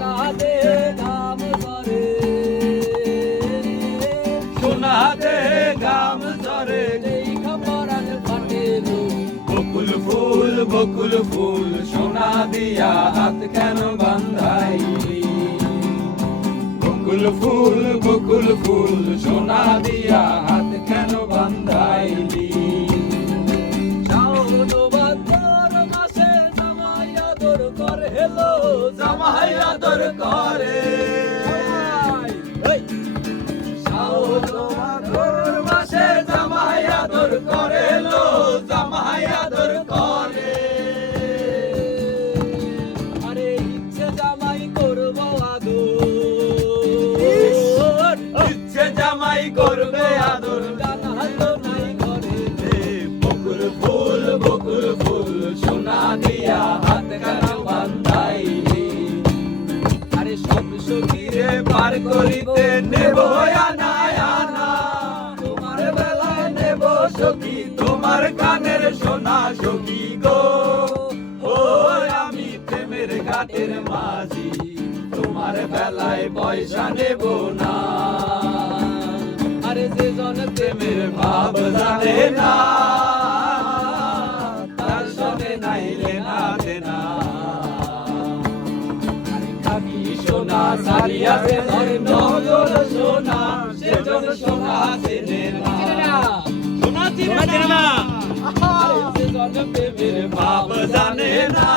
সোনা দে গাম ধরে সোনা দে গাম ধরে এই খবরান ফাটে বকুল ফুল সোনা দিয়া হাত কেন বান্ধাইলি বকুল ফুল সোনা দিয়া হাত কেন বান্ধাইলি শাওন ভাদর মাসে জামাই আদর করে হেলো জামাই আদর করে শাওন ভাদর মাসে জামাই আদর করে লো জামাই আদর করে আরে ইচ্ছে জামাই করবো আদর ইচ্ছে জামাই করবে আদর জানা তো নাই ঘরে বকুল ফুল সোনা দিয়া হাত কেন বান্ধাইলি আরে সব সখীরে পার করিতে নেব আনা আনা তোমার বেলায় নেব সখী তোমার কানের সোনা সখী গো ও আমি প্রেমের ঘাটের মাঝি তোমার বেলায় পয়সা নেব না আরে যে জন প্রেমের ভাব জানে না তার সনে নাইলে না দেনা খাবি সোনা সারিয়াছে ধরে নজর সোনা সেজন সোনা চেনে না সোনা চিনে না আরে সে জন প্রেমের ভাব জানে না